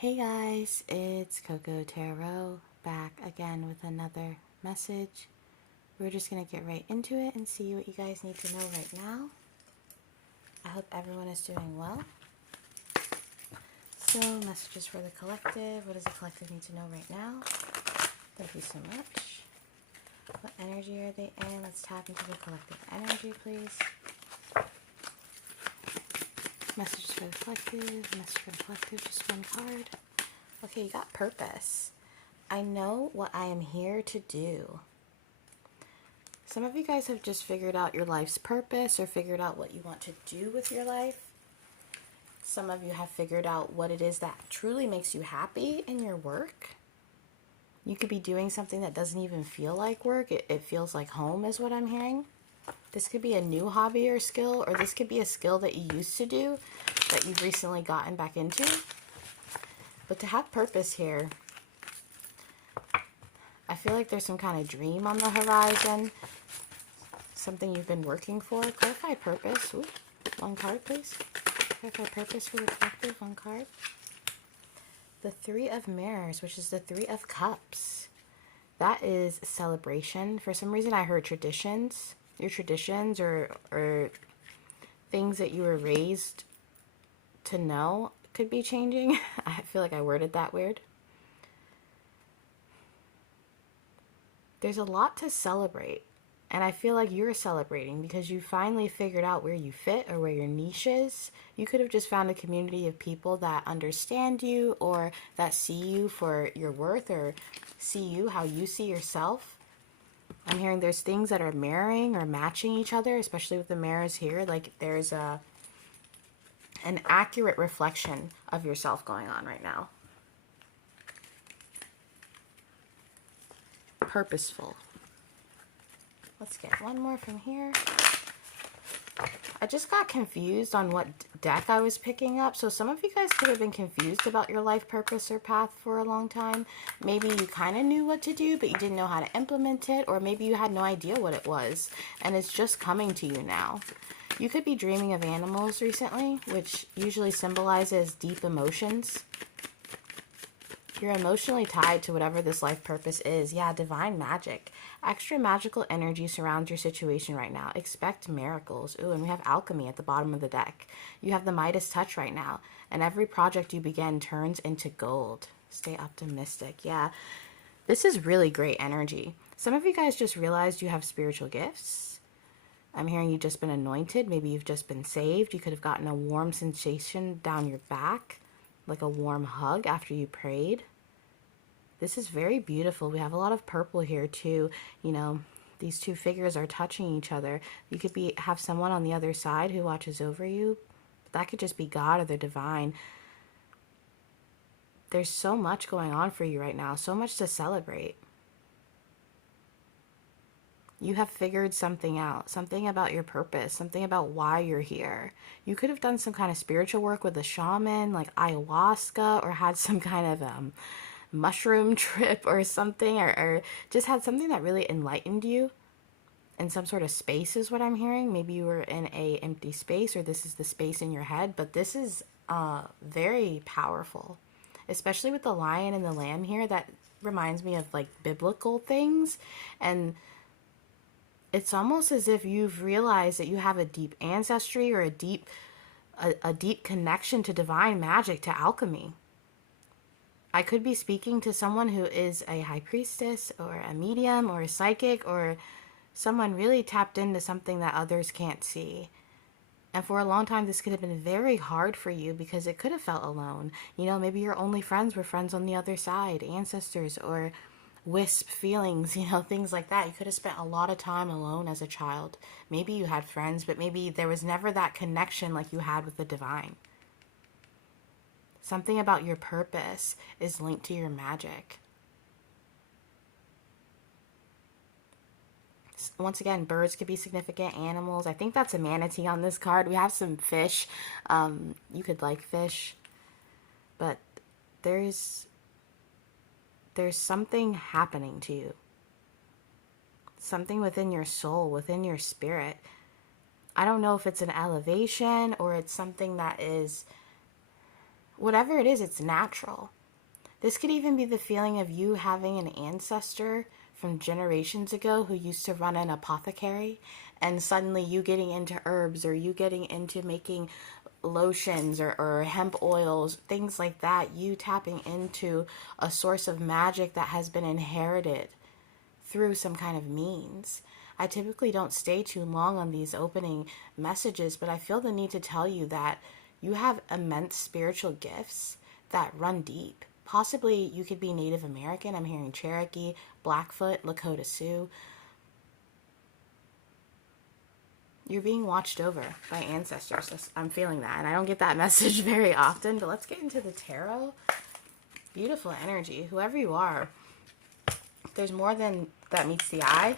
Hey guys, it's Coco Tarot back again with another message. We're just going to get right into it and see what you guys need to know right now. I hope everyone is doing well. So, messages for the collective. What does the collective need to know right now? Thank you so much. What energy are they in? Let's tap into the collective energy, please. Messages for the collective. Message for the collective. Just one card. Okay, you got purpose. I know what I am here to do. Some of you guys have just figured out your life's purpose or figured out what you want to do with your life. Some of you have figured out what it is that truly makes you happy in your work. You could be doing something that doesn't even feel like work. It feels like home is what I'm hearing. This could be a new hobby or skill, or this could be a skill that you used to do that you've recently gotten back into. But to have purpose here, I feel like there's some kind of dream on the horizon. Something you've been working for. Clarify purpose. Ooh, one card, please. Clarify purpose for the collective. One card. The Three of Mirrors, which is the Three of Cups. That is celebration. For some reason, I heard traditions. Your traditions or things that you were raised to know could be changing. I feel like I worded that weird. There's a lot to celebrate. And I feel like you're celebrating because you finally figured out where you fit or where your niche is. You could have just found a community of people that understand you or that see you for your worth or see you how you see yourself. I'm hearing there's things that are mirroring or matching each other, especially with the mirrors here. Like there's an accurate reflection of yourself going on right now. Purposeful. Let's get one more from here. I just got confused on what deck I was picking up. So some of you guys could have been confused about your life purpose or path for a long time. Maybe you kind of knew what to do, but you didn't know how to implement it. Or maybe you had no idea what it was. And it's just coming to you now. You could be dreaming of animals recently, which usually symbolizes deep emotions. You're emotionally tied to whatever this life purpose is. Yeah, divine magic. Extra magical energy surrounds your situation right now. Expect miracles. Ooh, and we have alchemy at the bottom of the deck. You have the Midas touch right now. And every project you begin turns into gold. Stay optimistic. Yeah, this is really great energy. Some of you guys just realized you have spiritual gifts. I'm hearing you've just been anointed. Maybe you've just been saved. You could have gotten a warm sensation down your back, like a warm hug after you prayed. This is very beautiful. We have a lot of purple here too. You know, these two figures are touching each other. You could have someone on the other side who watches over you. That could just be God or the divine. There's so much going on for you right now. So much to celebrate. You have figured something out. Something about your purpose. Something about why you're here. You could have done some kind of spiritual work with a shaman, like ayahuasca, or had some kind of mushroom trip or something, or just had something that really enlightened you in some sort of space is what I'm hearing. Maybe you were in a empty space, or this is the space in your head, but this is very powerful, especially with the lion and the lamb here. That reminds me of like biblical things, and it's almost as if you've realized that you have a deep ancestry or a deep connection to divine magic, to alchemy. I could be speaking to someone who is a high priestess or a medium or a psychic or someone really tapped into something that others can't see. And for a long time, this could have been very hard for you because it could have felt alone. You know, maybe your only friends were friends on the other side, ancestors or wisp feelings, you know, things like that. You could have spent a lot of time alone as a child. Maybe you had friends, but maybe there was never that connection like you had with the divine. Something about your purpose is linked to your magic. Once again, birds could be significant, animals. I think that's a manatee on this card. We have some fish. You could like fish. But there's something happening to you. Something within your soul, within your spirit. I don't know if it's an elevation or it's something that is whatever it is, it's natural. This could even be the feeling of you having an ancestor from generations ago who used to run an apothecary, and suddenly you getting into herbs, or you getting into making lotions or hemp oils, things like that, you tapping into a source of magic that has been inherited through some kind of means. I typically don't stay too long on these opening messages, but I feel the need to tell you that you have immense spiritual gifts that run deep. Possibly you could be Native American. I'm hearing Cherokee, Blackfoot, Lakota Sioux. You're being watched over by ancestors. I'm feeling that, and I don't get that message very often, but let's get into the tarot. Beautiful energy. Whoever you are, there's more than that meets the eye.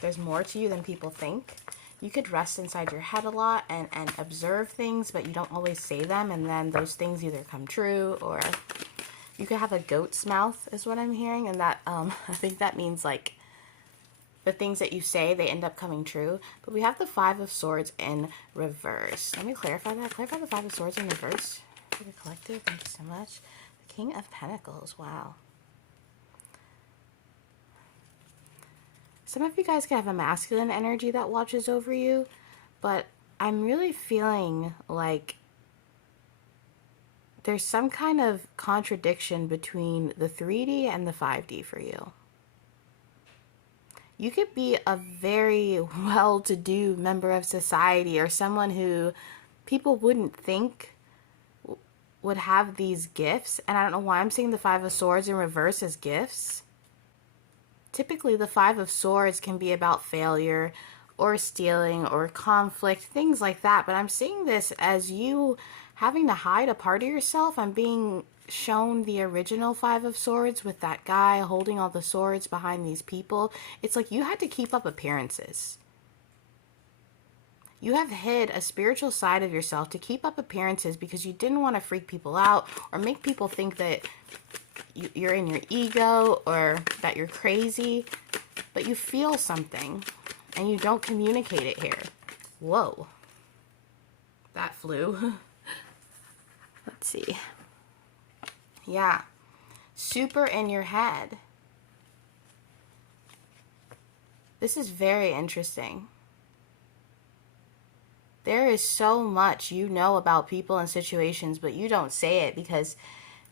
There's more to you than people think. You could rest inside your head a lot and observe things, but you don't always say them, and then those things either come true, or you could have a goat's mouth is what I'm hearing, and that I think that means like the things that you say, they end up coming true. But we have the Five of Swords in reverse. Let me clarify that. Clarify the Five of Swords in reverse for the collective. Thank you so much. The King of Pentacles. Wow. Some of you guys could have a masculine energy that watches over you, but I'm really feeling like there's some kind of contradiction between the 3D and the 5D for you. You could be a very well-to-do member of society, or someone who people wouldn't think would have these gifts. And I don't know why I'm seeing the Five of Swords in reverse as gifts. Typically, the Five of Swords can be about failure or stealing or conflict, things like that. But I'm seeing this as you having to hide a part of yourself. I'm being shown the original Five of Swords with that guy holding all the swords behind these people. It's like you had to keep up appearances. You have hid a spiritual side of yourself to keep up appearances because you didn't want to freak people out or make people think that you're in your ego or that you're crazy, but you feel something and you don't communicate it here. Whoa. That flew. Let's see. Yeah. Super in your head. This is very interesting. There is so much you know about people and situations, but you don't say it because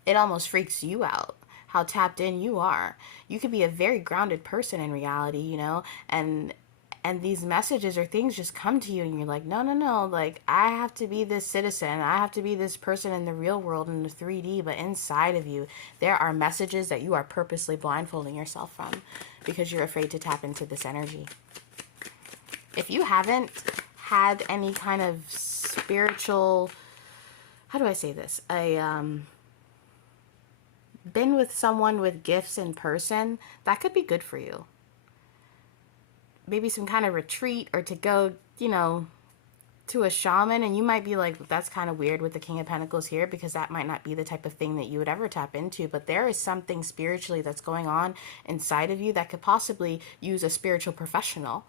it almost freaks you out how tapped in you are. You could be a very grounded person in reality, you know, and these messages or things just come to you and you're like, no, like I have to be this citizen. I have to be this person in the real world in the 3D, but inside of you, there are messages that you are purposely blindfolding yourself from because you're afraid to tap into this energy. If you haven't had any kind of spiritual, how do I say this? Been with someone with gifts in person, that could be good for you. Maybe some kind of retreat, or to go, you know, to a shaman, and you might be like, that's kind of weird with the King of Pentacles here, because that might not be the type of thing that you would ever tap into, but there is something spiritually that's going on inside of you that could possibly use a spiritual professional.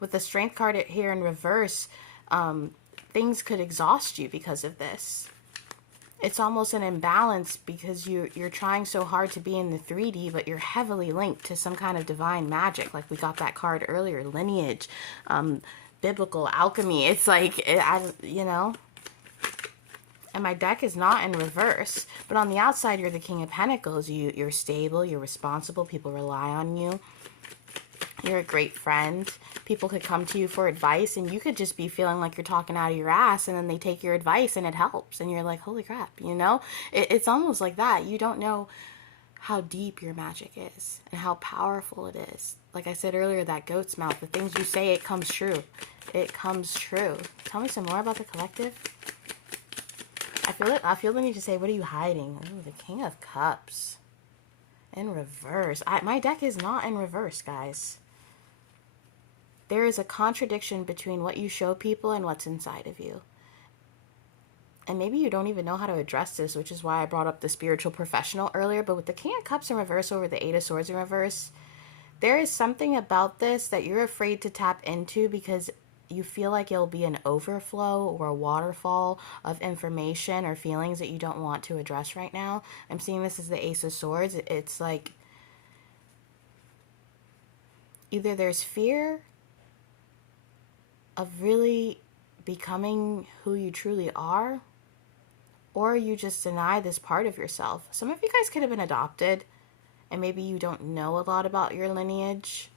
With the Strength card here in reverse, things could exhaust you because of this. It's almost an imbalance because you're trying so hard to be in the 3D, but you're heavily linked to some kind of divine magic. Like we got that card earlier, Lineage, biblical, Alchemy. It's like, you know. And my deck is not in reverse. But on the outside, you're the King of Pentacles. You're stable, you're responsible, people rely on you. You're a great friend. People could come to you for advice, and you could just be feeling like you're talking out of your ass, and then they take your advice and it helps, and you're like, holy crap, you know? It's almost like that. You don't know how deep your magic is and how powerful it is. Like I said earlier, that goat's mouth, the things you say, it comes true. It comes true. Tell me some more about the collective. I feel the need to say, what are you hiding? Ooh, the King of Cups in reverse. My deck is not in reverse, guys. There is a contradiction between what you show people and what's inside of you. And maybe you don't even know how to address this, which is why I brought up the spiritual professional earlier. But with the King of Cups in reverse over the Eight of Swords in reverse, there is something about this that you're afraid to tap into because you feel like it'll be an overflow or a waterfall of information or feelings that you don't want to address right now. I'm seeing this as the Ace of Swords. It's like either there's fear of really becoming who you truly are, or you just deny this part of yourself. Some of you guys could have been adopted, and maybe you don't know a lot about your lineage,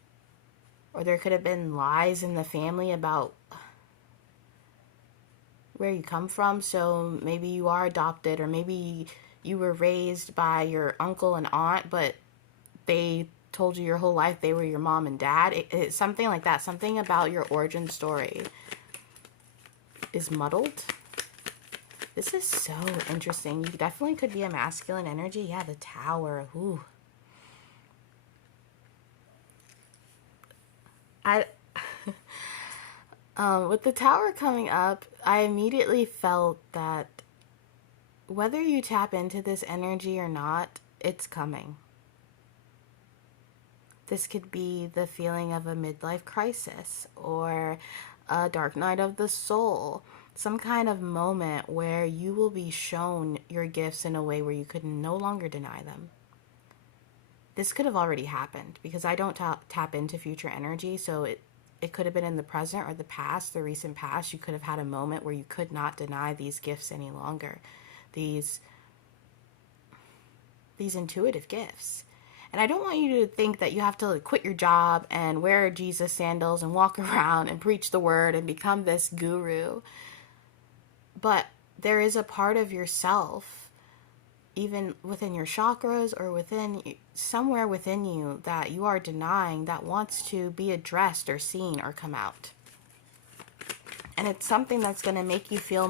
or there could have been lies in the family about where you come from. So maybe you are adopted, or maybe you were raised by your uncle and aunt, but they told you your whole life they were your mom and dad. It's something like that. Something about your origin story is muddled. This is so interesting. You definitely could be a masculine energy. Yeah, the Tower. Ooh. With the Tower coming up, I immediately felt that whether you tap into this energy or not, it's coming. This could be the feeling of a midlife crisis or a dark night of the soul. Some kind of moment where you will be shown your gifts in a way where you could no longer deny them. This could have already happened because I don't tap into future energy, so it could have been in the present or the past, the recent past. You could have had a moment where you could not deny these gifts any longer. These intuitive gifts. And I don't want you to think that you have to quit your job and wear Jesus sandals and walk around and preach the word and become this guru. But there is a part of yourself, even within your chakras or somewhere within you, that you are denying, that wants to be addressed or seen or come out. And it's something that's going to make you feel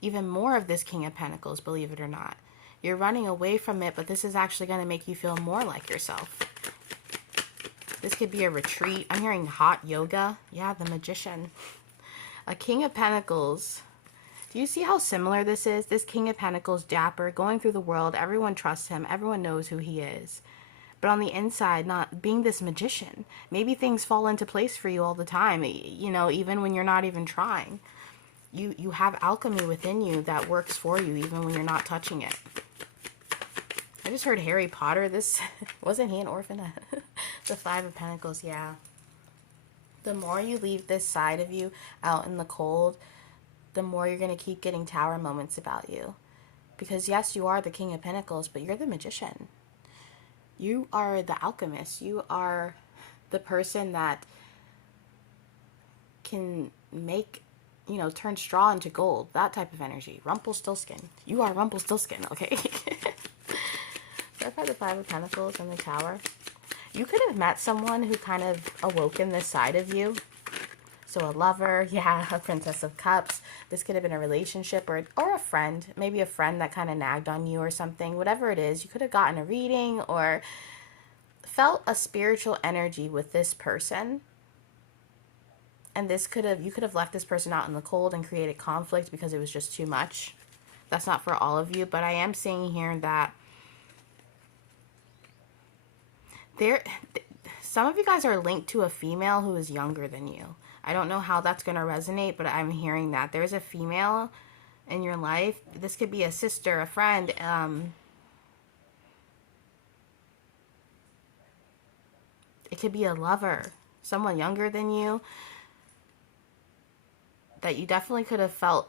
even more of this King of Pentacles, believe it or not. You're running away from it, but this is actually going to make you feel more like yourself. This could be a retreat. I'm hearing hot yoga. Yeah, the Magician. A King of Pentacles. Do you see how similar this is? This King of Pentacles, dapper, going through the world. Everyone trusts him. Everyone knows who he is. But on the inside, not being this magician. Maybe things fall into place for you all the time, even when you're not even trying. You have alchemy within you that works for you even when you're not touching it. I just heard Harry Potter. Wasn't he an orphan? The Five of Pentacles, yeah. The more you leave this side of you out in the cold, the more you're going to keep getting Tower moments about you. Because yes, you are the King of Pentacles, but you're the Magician. You are the alchemist. You are the person that can make, turn straw into gold. That type of energy. Rumpelstiltskin. You are Rumpelstiltskin, okay? I've had the Five of Pentacles and the Tower. You could have met someone who kind of awoken this side of you. So a lover, yeah, a Princess of Cups. This could have been a relationship or a friend. Maybe a friend that kind of nagged on you or something. Whatever it is, you could have gotten a reading or felt a spiritual energy with this person. And you could have left this person out in the cold and created conflict because it was just too much. That's not for all of you, but I am seeing here that some of you guys are linked to a female who is younger than you. I don't know how that's going to resonate, but I'm hearing that there's a female in your life. This could be a sister, a friend, it could be a lover, someone younger than you that you definitely could have felt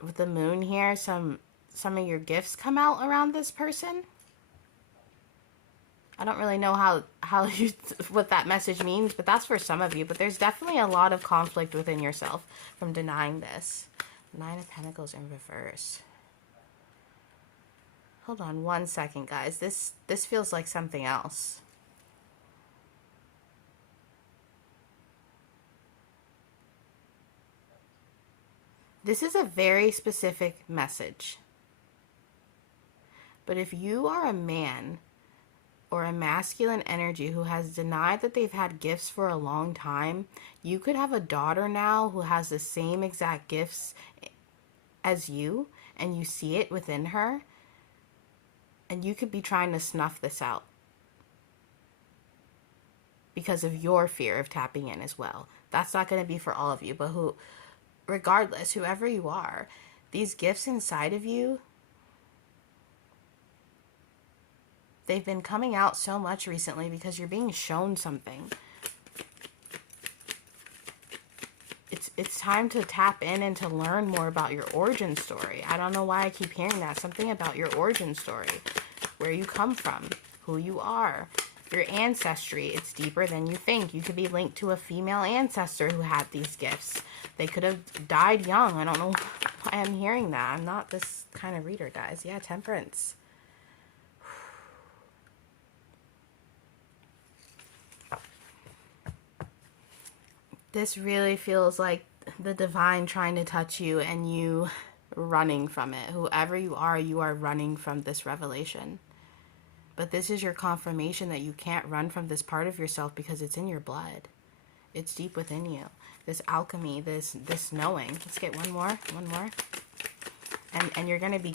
with the moon here. Some of your gifts come out around this person. I don't really know what that message means, but that's for some of you. But there's definitely a lot of conflict within yourself from denying this. Nine of Pentacles in reverse. Hold on one second, guys. This feels like something else. This is a very specific message. But if you are a man or a masculine energy who has denied that they've had gifts for a long time, you could have a daughter now who has the same exact gifts as you, and you see it within her, and you could be trying to snuff this out because of your fear of tapping in as well. That's not going to be for all of you, but regardless, whoever you are, these gifts inside of you, they've been coming out so much recently because you're being shown something. It's time to tap in and to learn more about your origin story. I don't know why I keep hearing that. Something about your origin story, where you come from, who you are, your ancestry. It's deeper than you think. You could be linked to a female ancestor who had these gifts. They could have died young. I don't know why I'm hearing that. I'm not this kind of reader, guys. Yeah, Temperance. This really feels like the divine trying to touch you and you running from it. Whoever you are running from this revelation. But this is your confirmation that you can't run from this part of yourself because it's in your blood. It's deep within you. This alchemy, this knowing. Let's get one more. And you're going to be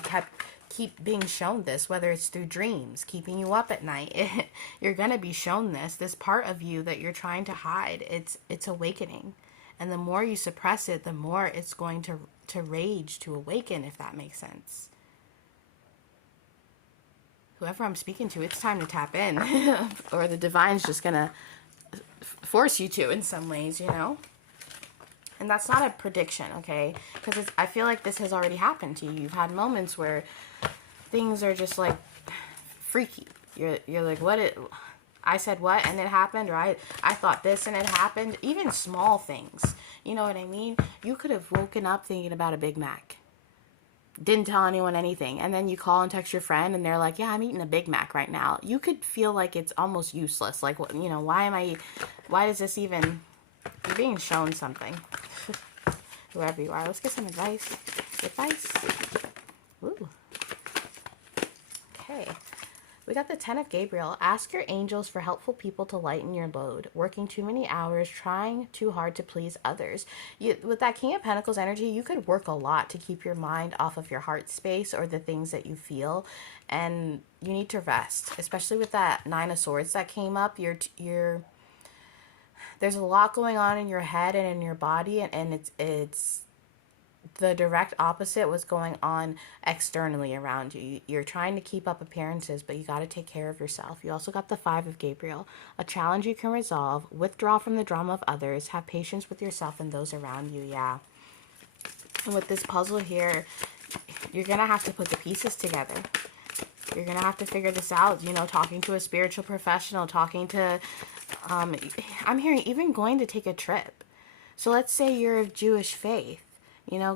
keep being shown this, whether it's through dreams, keeping you up at night. You're going to be shown this part of you that you're trying to hide. It's awakening. And the more you suppress it, the more it's going to rage, to awaken, if that makes sense. Whoever I'm speaking to, it's time to tap in. Or the divine's just going to force you to in some ways, you know? And that's not a prediction, okay? Because I feel like this has already happened to you. You've had moments where things are just like freaky. You're like, I said what and it happened, or I thought this and it happened. Even small things. You know what I mean? You could have woken up thinking about a Big Mac. Didn't tell anyone anything. And then you call and text your friend and they're like, yeah, I'm eating a Big Mac right now. You could feel like it's almost useless. Like, you know, why does this even... You're being shown something. Whoever you are. Let's get some advice. Ooh. Okay. We got the 10 of Gabriel. Ask your angels for helpful people to lighten your load. Working too many hours, trying too hard to please others. With that King of Pentacles energy, you could work a lot to keep your mind off of your heart space or the things that you feel. And you need to rest. Especially with that 9 of Swords that came up. There's a lot going on in your head and in your body, and it's the direct opposite was going on externally around you. You're trying to keep up appearances, but you got to take care of yourself. You also got the 5 of Gabriel. A challenge you can resolve. Withdraw from the drama of others. Have patience with yourself and those around you. Yeah. And with this puzzle here, you're going to have to put the pieces together. You're going to have to figure this out. You know, talking to a spiritual professional, talking to... I'm hearing even going to take a trip. So let's say you're of Jewish faith, you know,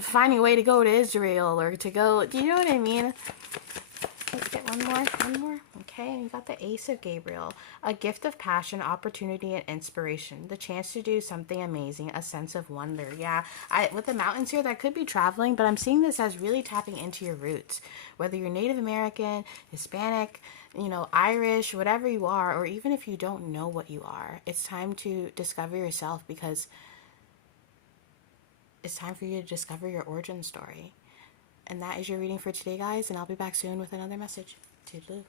finding a way to go to Israel or to go, do you know what I mean? Let's get one more. Okay, and you got the Ace of Gabriel. A gift of passion, opportunity, and inspiration. The chance to do something amazing, a sense of wonder. Yeah, with the mountains here, that could be traveling, but I'm seeing this as really tapping into your roots. Whether you're Native American, Hispanic, you know, Irish, whatever you are, or even if you don't know what you are, it's time to discover yourself, because it's time for you to discover your origin story. And that is your reading for today, guys, and I'll be back soon with another message. Toodaloo.